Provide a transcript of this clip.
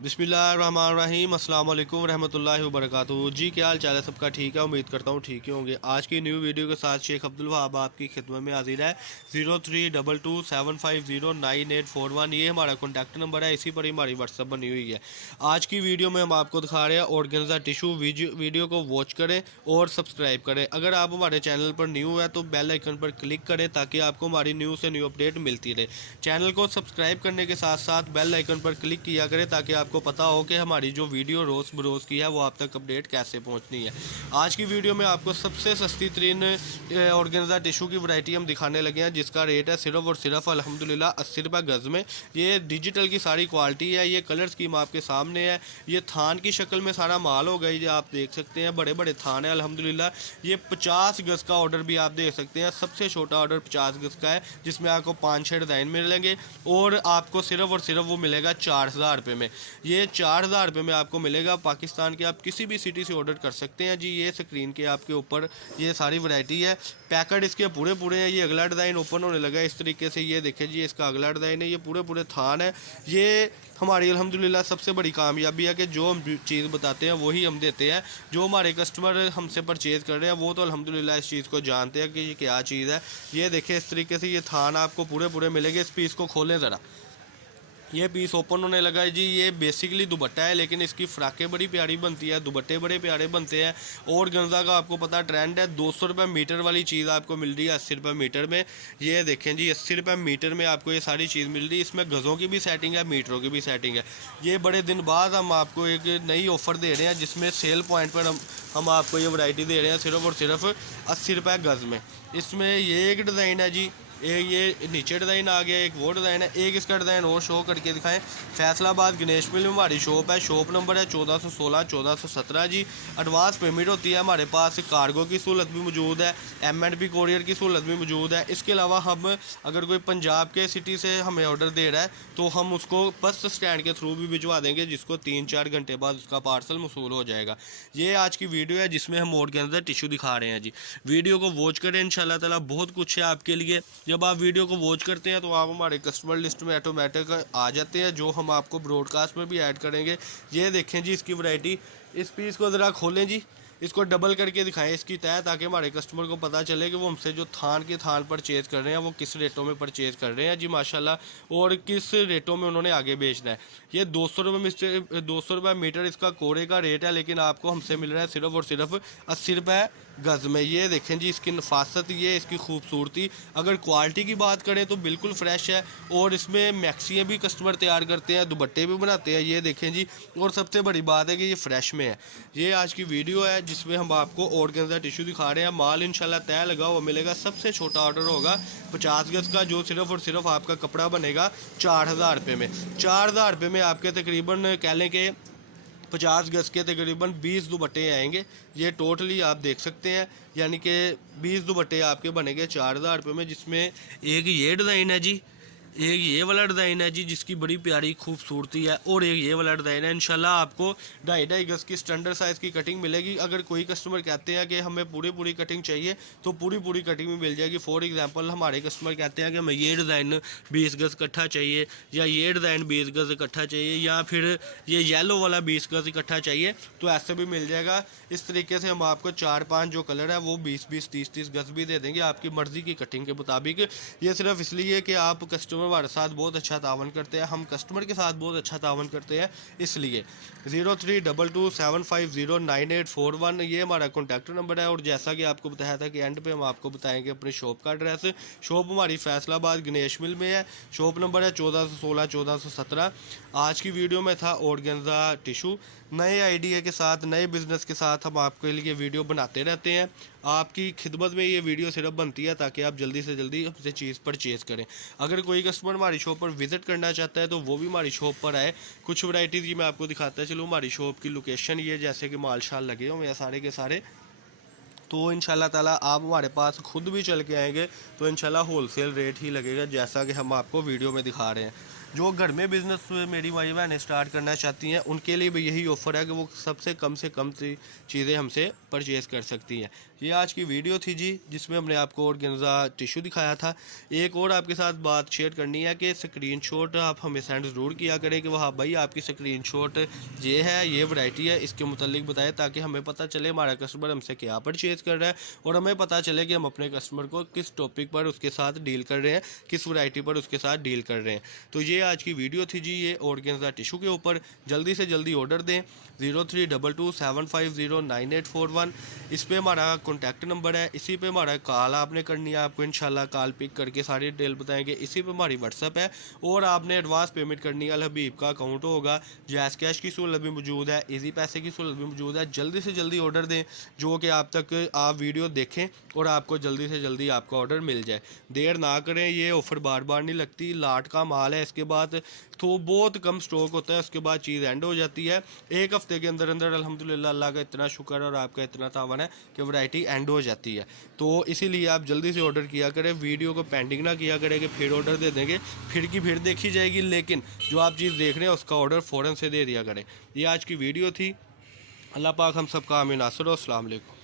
बिस्मिल्लाहिर्रहमानिर्रहीम अस्सलाम वालेकुम रहमतुल्लाहि व बरकातुहू। जी क्या हाल चाल है सबका? ठीक है, उम्मीद करता हूँ ठीक ही होंगे। आज की न्यू वीडियो के साथ शेख अब्दुल वहाब आपकी खिदमत में हाजिर है। 032275098841 ये हमारा कॉन्टैक्ट नंबर है, इसी पर ही हमारी व्हाट्सअप बनी हुई है। आज की वीडियो में हम आपको दिखा रहे हैं ऑर्गेन्जा टिशू। वीडियो को वॉच करें और सब्सक्राइब करें। अगर आप हमारे चैनल पर न्यू है तो बेल आइकन पर क्लिक करें ताकि आपको हमारी न्यू से न्यू अपडेट मिलती रहे। चैनल को सब्सक्राइब करने के साथ साथ बेल आइकन पर क्लिक किया करें ताकि आपको पता हो कि हमारी जो वीडियो रोज़ बरोज़ की है वो आप तक अपडेट कैसे पहुंचनी है। आज की वीडियो में आपको सबसे सस्ती तरीन ऑर्गेन्जा टिशू की वैरायटी हम दिखाने लगे हैं, जिसका रेट है सिर्फ और सिर्फ अल्हम्दुलिल्लाह 80 रुपये गज़ में। ये डिजिटल की सारी क्वालिटी है। ये कलर स्कीम आपके सामने है। ये थान की शक्ल में सारा माल होगा, ये आप देख सकते हैं। बड़े बड़े थान है अल्हम्दुलिल्लाह। ये 50 गज़ का ऑर्डर भी आप देख सकते हैं। सबसे छोटा ऑर्डर 50 गज़ का है, जिसमें आपको 5-6 डिज़ाइन मिलेंगे और आपको सिर्फ और सिर्फ वो मिलेगा 4000 रुपये में। ये 4000 रुपये में आपको मिलेगा। पाकिस्तान के आप किसी भी सिटी से ऑर्डर कर सकते हैं जी। ये स्क्रीन के आपके ऊपर ये सारी वैरायटी है। पैकेट इसके पूरे पूरे हैं। ये अगला डिज़ाइन ओपन होने लगा है इस तरीके से। ये देखें जी, इसका अगला डिज़ाइन है। ये पूरे पूरे थान है। ये हमारी अल्हम्दुलिल्लाह सबसे बड़ी कामयाबी है कि जो हम चीज़ बताते हैं वही हम देते हैं। जो हमारे कस्टमर हमसे परचेज़ कर रहे हैं वो तो अल्हम्दुलिल्लाह इस चीज़ को जानते हैं कि ये क्या चीज़ है। ये देखें इस तरीके से ये थान आपको पूरे पूरे मिलेंगे। इस पीस को खोलें ज़रा। ये पीस ओपन होने लगा है जी। ये बेसिकली दुपट्टा है, लेकिन इसकी फ्राकें बड़ी प्यारी बनती है, दुपट्टे बड़े प्यारे बनते हैं। और गंजा का आपको पता ट्रेंड है। 200 रुपये मीटर वाली चीज़ आपको मिल रही है 80 रुपये मीटर में। ये देखें जी, 80 रुपये मीटर में आपको ये सारी चीज़ मिल रही है। इसमें गज़ों की भी सेटिंग है, मीटरों की भी सेटिंग है। ये बड़े दिन बाद हम आपको एक नई ऑफ़र दे रहे हैं, जिसमें सेल पॉइंट पर हम आपको ये वैरायटी दे रहे हैं सिर्फ और सिर्फ 80 रुपये गज़ में। इसमें ये एक डिज़ाइन है जी, एक ये नीचे डिज़ाइन आ गया, एक वो डिज़ाइन है। एक इसका डिज़ाइन और शो करके दिखाएं। फैसलाबाद गणेश मिल में हमारी शॉप है। शॉप नंबर है 1416 1417 जी। एडवांस पेमेंट होती है। हमारे पास कार्गो की सहूलत भी मौजूद है, M&P कोरियर की सहूलत भी मौजूद है। इसके अलावा हम अगर कोई पंजाब के सिटी से हमें ऑर्डर दे रहा है तो हम उसको बस स्टैंड के थ्रू भी भिजवा देंगे, जिसको 3-4 घंटे बाद उसका पार्सल मौसूल हो जाएगा। ये आज की वीडियो है जिसमें हम ऑर्गेन्जा टिशू दिखा रहे हैं जी। वीडियो को वॉच करें, इंशाल्लाह ताला बहुत कुछ है आपके लिए। जब आप वीडियो को वॉच करते हैं तो आप हमारे कस्टमर लिस्ट में ऑटोमेटिक आ जाते हैं, जो हम आपको ब्रॉडकास्ट में भी ऐड करेंगे। ये देखें जी इसकी वैरायटी। इस पीस को ज़रा खोलें जी, इसको डबल करके दिखाएं इसकी तय, ताकि हमारे कस्टमर को पता चले कि वो हमसे जो थान के थान परचेज़ कर रहे हैं वो किस रेटों में परचेज़ कर रहे हैं जी माशाल्लाह, और किस रेटों में उन्होंने आगे बेचना है। ये 200 रुपये मीटर इसका कोरे का रेट है, लेकिन आपको हमसे मिल रहा है सिर्फ और सिर्फ 80 रुपये गज़ में। ये देखें जी इसकी नफासत, ये इसकी खूबसूरती। अगर क्वालिटी की बात करें तो बिल्कुल फ्रेश है, और इसमें मैक्सियाँ भी कस्टमर तैयार करते हैं, दुपट्टे भी बनाते हैं। ये देखें जी, और सबसे बड़ी बात है कि ये फ्रेश में है। ये आज की वीडियो है जिसमें हम आपको ऑर्गेन्जा टिशू दिखा रहे हैं। माल इंशाल्लाह तय लगा हुआ मिलेगा। सबसे छोटा ऑर्डर होगा 50 गज़ का, जो सिर्फ और सिर्फ आपका कपड़ा बनेगा 4000 रुपये में। 4000 रुपये में आपके तकरीबन कह लें कि 50 गज़ के तकरीबन 20 दुपट्टे आएंगे। ये टोटली आप देख सकते हैं, यानी कि 20 दुपट्टे आपके बनेंगे 4000 रुपये में, जिसमें एक ये डिज़ाइन है जी, एक ये वाला डिज़ाइन है जी जिसकी बड़ी प्यारी खूबसूरती है, और एक ये वाला डिज़ाइन है। इंशाल्लाह आपको 2.5 गज़ की स्टैंडर्ड साइज़ की कटिंग मिलेगी। अगर कोई कस्टमर कहते हैं कि हमें पूरी कटिंग चाहिए तो पूरी कटिंग भी मिल जाएगी। फॉर एग्जांपल हमारे कस्टमर कहते हैं कि हमें ये डिज़ाइन 20 गज़ इकट्ठा चाहिए, या ये डिज़ाइन 20 गज़ इकट्ठा चाहिए, या फिर ये येलो वाला 20 गज़ इकट्ठा चाहिए, तो ऐसे भी मिल जाएगा। इस तरीके से हम आपको 4-5 जो कलर है वो 20-20 30-30 गज़ भी दे देंगे आपकी मर्ज़ी की कटिंग के मुताबिक। ये सिर्फ इसलिए कि आप कस्टमर हमारे साथ बहुत अच्छा तावन करते हैं, हम कस्टमर के साथ बहुत अच्छा तावन करते हैं, इसलिए। 032275098841 ये हमारा कॉन्टैक्ट नंबर है। और जैसा कि आपको बताया था कि एंड पे हम आपको बताएंगे अपनी शॉप का एड्रेस। शॉप हमारी फैसलाबाद गणेश मिल में है। शॉप नंबर है 1416 1417। आज की वीडियो में था ऑर्गेन्जा टिशू। नए आइडिया के साथ, नए बिज़नेस के साथ हम आपके लिए वीडियो बनाते रहते हैं। आपकी खिदमत में ये वीडियो सिर्फ बनती है ताकि आप जल्दी से जल्दी हमसे चीज़ परचेज़ करें। अगर कोई कस्टमर हमारी शॉप पर विज़िट करना चाहता है तो वो भी हमारी शॉप पर आए। कुछ वैरायटीज़ ये मैं आपको दिखाता चलूँ। हमारी शॉप की लोकेशन ये, जैसे कि माल शाल लगे हुए हैं सारे के सारे, तो इंशाल्लाह ताला आप हमारे पास खुद भी चल के आएंगे तो इंशाल्लाह होलसेल रेट ही लगेगा, जैसा कि हम आपको वीडियो में दिखा रहे हैं। जो घर में बिज़नेस मेरी भाई बहनें स्टार्ट करना चाहती हैं उनके लिए भी यही ऑफ़र है कि वो सबसे कम चीज़ें हमसे परचेज़ कर सकती हैं। ये आज की वीडियो थी जी, जिसमें हमने आपको ऑर्गेन्जा टिश्यू दिखाया था। एक और आपके साथ बात शेयर करनी है कि स्क्रीनशॉट आप हमें सेंड ज़रूर किया करें कि वहाँ भाई आपकी स्क्रीनशॉट ये है, ये वैरायटी है, इसके मुतालिक बताएं, ताकि हमें पता चले हमारा कस्टमर हमसे क्या परचेज़ कर रहा है और हमें पता चले कि हम अपने कस्टमर को किस टॉपिक पर उसके साथ डील कर रहे हैं, किस वैरायटी पर उसके साथ डील कर रहे हैं। तो ये आज की वीडियो थी जी, ये ऑर्गेन्जा टिश्यू के ऊपर। जल्दी से जल्दी ऑर्डर दें। 0322750941 इस पे हमारा कॉन्टैक्ट नंबर है, इसी पे हमारा कॉल आपने करनी है। आपको इंशाल्लाह कॉल पिक करके सारी डिटेल बताएंगे। इसी पे हमारी व्हाट्सअप है और आपने एडवांस पेमेंट करनी है। अल हबीब का अकाउंट होगा, जैस कैश की सहूलत भी मौजूद है, इजी पैसे की सहूलत भी मौजूद है। जल्दी से जल्दी ऑर्डर दें, जो कि आप तक आप वीडियो देखें और आपको जल्दी से जल्दी आपका ऑर्डर मिल जाए। देर ना करें, ये ऑफ़र बार बार नहीं लगती, लाट का माल है। इसके बाद तो बहुत कम स्टॉक होता है, उसके बाद चीज़ एंड हो जाती है। एक हफ्ते के अंदर अंदर अल्हम्दुलिल्लाह, अल्लाह का इतना शुक्र और आपका इतना तावन है कि वैरायटी एंड हो जाती है। तो इसीलिए आप जल्दी से ऑर्डर किया करें, वीडियो को पेंडिंग ना किया करें कि फिर ऑर्डर दे देंगे, फिर की फिर देखी जाएगी। लेकिन जो आप चीज़ देख रहे हैं उसका ऑर्डर फ़ौरन से दे दिया करें। ये आज की वीडियो थी। अल्लाह पाक हम सब का आमीन नासिर हो। अस्सलाम वालेकुम।